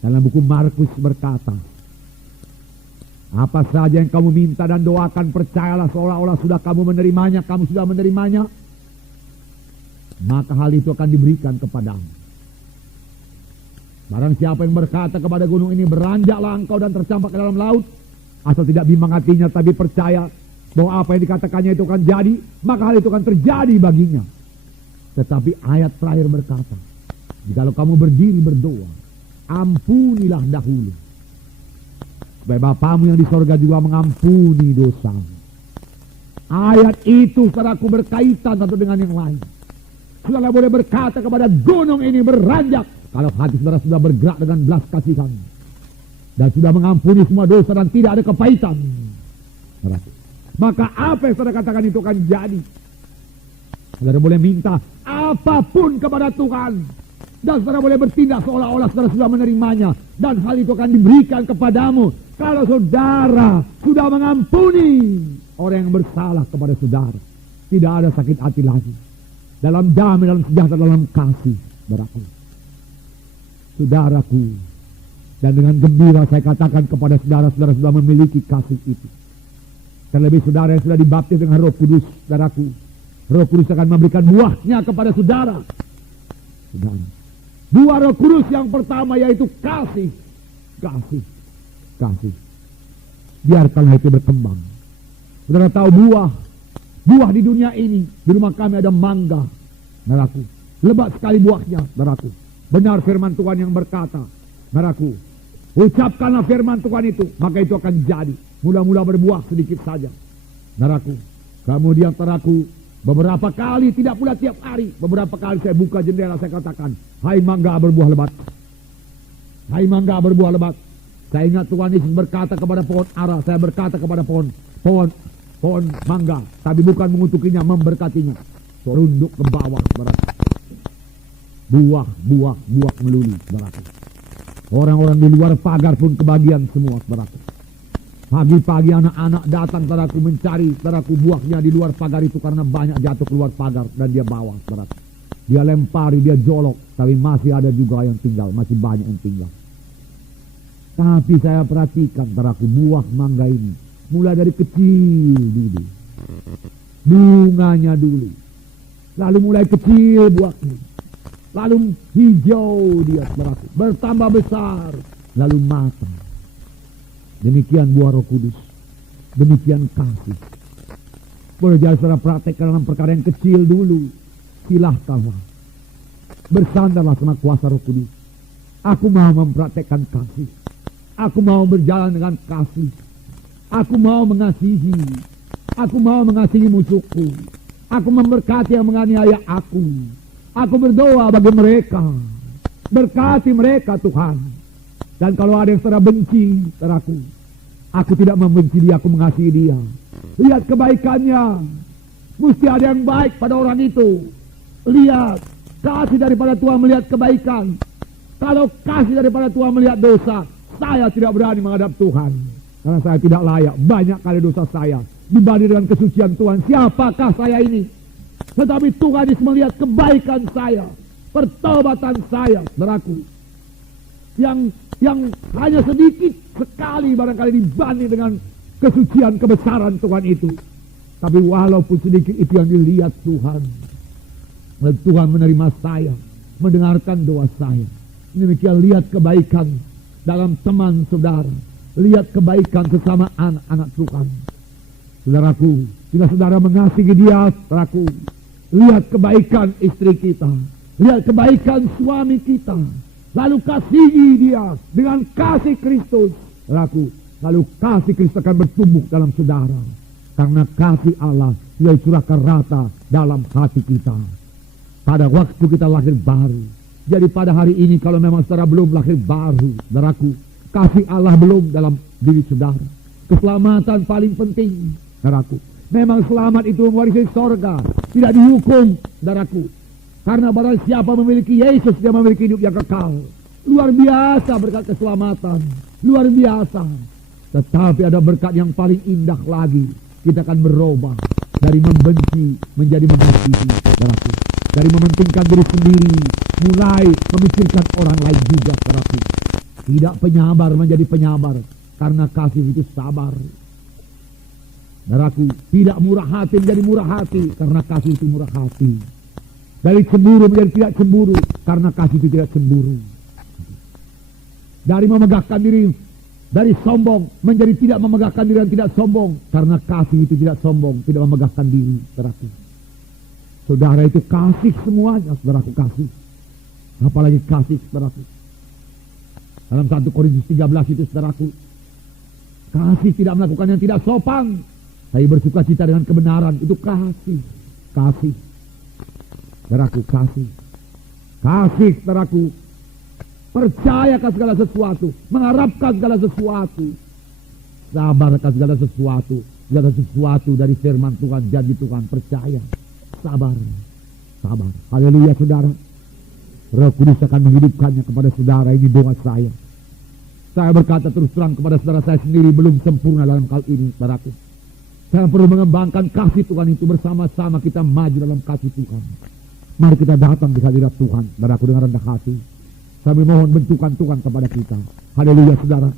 Dalam buku Markus berkata, apa saja yang kamu minta dan doakan, percayalah seolah-olah sudah kamu menerimanya, kamu sudah menerimanya, maka hal itu akan diberikan kepadamu. Barang siapa yang berkata kepada gunung ini, beranjaklah engkau dan tercampak ke dalam laut, asal tidak bimbang hatinya tapi percaya bahwa apa yang dikatakannya itu akan jadi, maka hal itu akan terjadi baginya. Tetapi ayat terakhir berkata, jikalau kamu berdiri berdoa, ampunilah dahulu, supaya Bapamu yang di sorga juga mengampuni dosamu. Ayat itu, saudaraku, berkaitan satu dengan yang lain. Saudara boleh berkata kepada gunung ini, beranjak, kalau hati saudara sudah bergerak dengan belas kasihan dan sudah mengampuni semua dosa dan tidak ada kepahitan, maka apa yang saudara katakan itu akan jadi. Saudara boleh minta apapun kepada Tuhan, dan saudara boleh bertindak seolah-olah saudara sudah menerimanya, dan hal itu akan diberikan kepadamu kalau saudara sudah mengampuni orang yang bersalah kepada saudara. Tidak ada sakit hati lagi, dalam damai, dalam sejahtera, dalam kasih, saudaraku. Saudaraku, dan dengan gembira saya katakan kepada saudara-saudara sudah memiliki kasih itu. Terlebih saudara yang sudah dibaptis dengan Roh Kudus, saudaraku, Roh Kudus akan memberikan buahnya kepada saudara. Saudara, buah Roh Kudus yang pertama yaitu kasih. Kasih. Biarkanlah itu berkembang. Saudara tahu buah di dunia ini, di rumah kami ada mangga, saudaraku. Lebat sekali buahnya, saudaraku. Benar firman Tuhan yang berkata, saudaraku, ucapkanlah firman Tuhan itu, maka itu akan jadi. Mula-mula berbuah sedikit saja, saudaraku. Kemudian saudaraku, beberapa kali, tidak pula tiap hari, beberapa kali saya buka jendela, saya katakan, hai mangga berbuah lebat. Hai mangga berbuah lebat. Saya ingat Tuhan Yesus berkata kepada pohon ara, saya berkata kepada pohon mangga, tapi bukan mengutukinya, memberkatinya. Runduk ke bawah, saudaraku. Buah melulu, saudaraku. Orang-orang di luar pagar pun kebagian semua, saudaraku. Pagi-pagi anak-anak datang, saudaraku, mencari, saudaraku, buahnya di luar pagar itu karena banyak jatuh keluar pagar dan dia bawa, saudaraku. Dia lempari, dia jolok, tapi masih ada juga yang tinggal, masih banyak yang tinggal. Tapi saya perhatikan, saudaraku, buah mangga ini mulai dari kecil dulu, bunganya dulu, lalu mulai kecil buahnya, lalu hijau dia, saudaraku, bertambah besar, lalu matang. Demikian buah Roh Kudus, demikian kasih. Boleh jadi saudara praktekkan dalam perkara yang kecil dulu, silahkanlah, bersandarlah sama kuasa Roh Kudus. Aku mau mempraktekkan kasih, aku mau berjalan dengan kasih, aku mau mengasihi, aku mau mengasihi musuhku, aku memberkati yang menganiaya aku berdoa bagi mereka, berkati mereka Tuhan. Dan kalau ada yang saudara benci, saudaraku, aku tidak membenci dia, aku mengasihi dia. Lihat kebaikannya, mesti ada yang baik pada orang itu. Lihat, kasih daripada Tuhan melihat kebaikan. Kalau kasih daripada Tuhan melihat dosa, saya tidak berani menghadap Tuhan, karena saya tidak layak. Banyak kali dosa saya dibanding dengan kesucian Tuhan. Siapakah saya ini? Tetapi Tuhan Yesus melihat kebaikan saya, pertobatan saya, saudaraku, yang hanya sedikit sekali barangkali dibanding dengan kesucian kebesaran Tuhan itu. Tapi walaupun sedikit itu yang dilihat Tuhan, dan Tuhan menerima saya, mendengarkan doa saya. Demikian lihat kebaikan dalam teman saudara, lihat kebaikan sesama anak-anak Tuhan. Saudaraku, jika saudara mengasihi dia, saudaraku, lihat kebaikan istri kita, lihat kebaikan suami kita, lalu kasihi dia dengan kasih Kristus, saudaraku, lalu kasih Kristus akan bertumbuh dalam saudara, karena kasih Allah sudah dicurahkan rata dalam hati kita pada waktu kita lahir baru. Jadi pada hari ini kalau memang saudara belum lahir baru, saudaraku, kasih Allah belum dalam diri saudara. Keselamatan paling penting, saudaraku. Memang selamat itu mewarisi sorga, tidak dihukum, saudaraku. Karena barang siapa memiliki Yesus, dia memiliki hidup yang kekal. Luar biasa berkat keselamatan, luar biasa. Tetapi ada berkat yang paling indah lagi. Kita akan berubah dari membenci menjadi mengasihi, saudaraku. Dari mementingkan diri sendiri, mulai memikirkan orang lain juga, saudaraku. Tidak penyabar menjadi penyabar, karena kasih itu sabar. Saudaraku, tidak murah hati menjadi murah hati, karena kasih itu murah hati. Dari cemburu menjadi tidak cemburu, karena kasih itu tidak cemburu. Dari memegahkan diri, dari sombong menjadi tidak memegahkan diri dan tidak sombong, karena kasih itu tidak sombong, tidak memegahkan diri. Saudaraku, saudara itu kasih semuanya, saudaraku, kasih. Apalagi kasih, saudaraku. Dalam 1 Korintus 13 itu, saudaraku, kasih tidak melakukan yang tidak sopan, tapi bersuka cita dengan kebenaran. Itu kasih. Kasih, saudaraku, kasih. Kasih, saudaraku, percayakan segala sesuatu, mengharapkan segala sesuatu, sabarkan segala sesuatu dari firman Tuhan, janji Tuhan, percaya, sabar. Haleluya, saudara. Roh Kudus akan menghidupkannya kepada saudara. Ini doa saya. Saya berkata terus terang kepada saudara, saya sendiri belum sempurna dalam hal ini, saudaraku. Saya perlu mengembangkan kasih Tuhan itu, bersama-sama kita maju dalam kasih Tuhan. Mari kita datang di hadirat Tuhan, saudaraku, dengan rendah hati, sambil mohon bentukan Tuhan kepada kita. Haleluya, saudara.